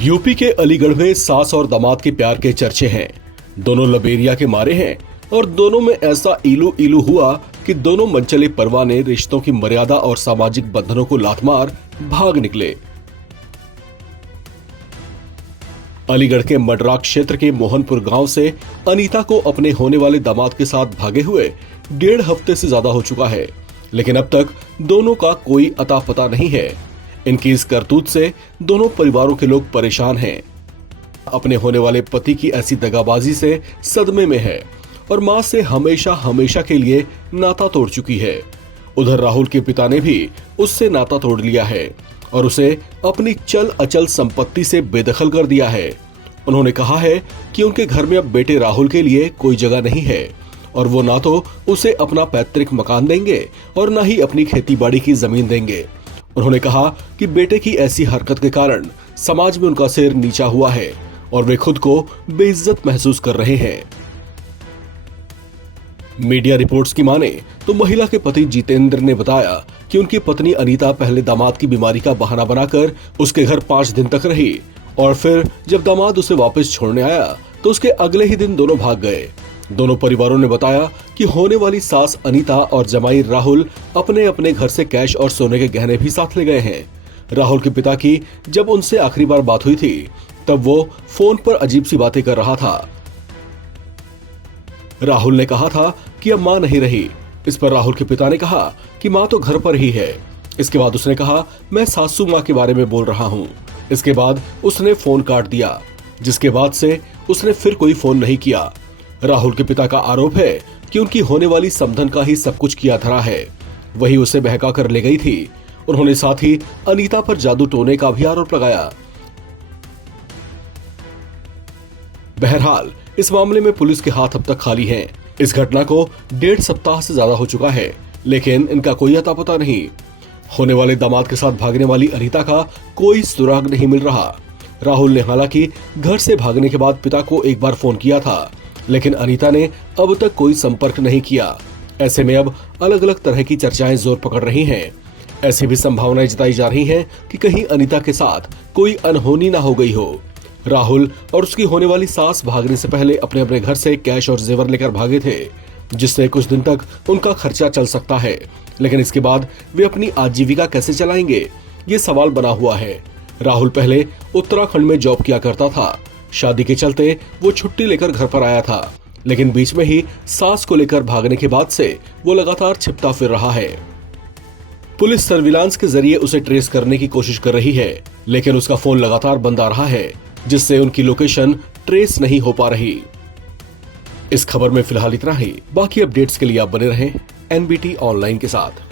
UP के अलीगढ़ में सास और दामाद के प्यार के चर्चे हैं। दोनों लबेरिया के मारे हैं और दोनों में ऐसा इलू इलू हुआ कि दोनों मनचले परवाने रिश्तों की मर्यादा और सामाजिक बंधनों को लात मार भाग निकले। अलीगढ़ के मडरा क्षेत्र के मोहनपुर गांव से अनीता को अपने होने वाले दामाद के साथ भागे हुए 1.5 हफ्ते से ज्यादा हो चुका है, लेकिन अब तक दोनों का कोई अता पता नहीं है। इनकी इस करतूत से दोनों परिवारों के लोग परेशान हैं। अपने होने वाले पति की ऐसी दगाबाजी से सदमे में है और मां से हमेशा हमेशा के लिए नाता तोड़ चुकी है। उधर राहुल के पिता ने भी उससे नाता तोड़ लिया है और उसे अपनी चल अचल संपत्ति से बेदखल कर दिया है। उन्होंने कहा है कि उनके घर में अब बेटे राहुल के लिए कोई जगह नहीं है और वो ना तो उसे अपना पैतृक मकान देंगे और ना ही अपनी खेतीबाड़ी की जमीन देंगे। उन्होंने कहा कि बेटे की ऐसी हरकत के कारण समाज में उनका सिर नीचा हुआ है और वे खुद को बेइज्जत महसूस कर रहे हैं। मीडिया रिपोर्ट्स की माने तो महिला के पति जितेंद्र ने बताया कि उनकी पत्नी अनीता पहले दामाद की बीमारी का बहाना बनाकर उसके घर 5 दिन तक रही और फिर जब दामाद उसे वापस छोड़ने आया तो उसके अगले ही दिन दोनों भाग गए। दोनों परिवारों ने बताया कि होने वाली सास अनीता और जमाई राहुल अपने अपने घर से कैश और सोने के गहने भी साथ ले गए हैं। राहुल के पिता की जब उनसे आखिरी बार बात हुई थी तब वो फोन पर अजीब सी बातें कर रहा था। राहुल ने कहा था कि अब मां नहीं रही। इस पर राहुल के पिता ने कहा कि मां तो घर पर ही है। इसके बाद उसने कहा मैं सासू मां के बारे में बोल रहा हूं। इसके बाद उसने फोन काट दिया, जिसके बाद से उसने फिर कोई फोन नहीं किया। राहुल के पिता का आरोप है कि उनकी होने वाली समधन का ही सब कुछ किया धरा है, वही उसे बहका कर ले गई थी। उन्होंने साथ ही अनीता पर जादू टोने का भी आरोप लगाया। बहरहाल इस मामले में पुलिस के हाथ अब तक खाली हैं। इस घटना को 1.5 सप्ताह से ज्यादा हो चुका है, लेकिन इनका कोई अता पता नहीं। होने वाले दामाद के साथ भागने वाली अनीता का कोई सुराग नहीं मिल रहा। राहुल ने हालांकि घर से भागने के बाद पिता को एक बार फोन किया था, लेकिन अनीता ने अब तक कोई संपर्क नहीं किया। ऐसे में अब अलग अलग तरह की चर्चाएं जोर पकड़ रही हैं। ऐसी भी संभावनाएं जताई जा रही हैं कि कहीं अनीता के साथ कोई अनहोनी ना हो गई हो। राहुल और उसकी होने वाली सास भागने से पहले अपने अपने घर से कैश और जेवर लेकर भागे थे, जिससे कुछ दिन तक उनका खर्चा चल सकता है, लेकिन इसके बाद वे अपनी आजीविका कैसे चलाएंगे, ये सवाल बना हुआ है। राहुल पहले उत्तराखंड में जॉब किया करता था। शादी के चलते वो छुट्टी लेकर घर पर आया था, लेकिन बीच में ही सास को लेकर भागने के बाद से वो लगातार छिपता फिर रहा है। पुलिस सर्विलांस के जरिए उसे ट्रेस करने की कोशिश कर रही है, लेकिन उसका फोन लगातार बंद आ रहा है, जिससे उनकी लोकेशन ट्रेस नहीं हो पा रही। इस खबर में फिलहाल इतना ही। बाकी अपडेट्स के लिए आप बने रहें एनबीटी ऑनलाइन के साथ।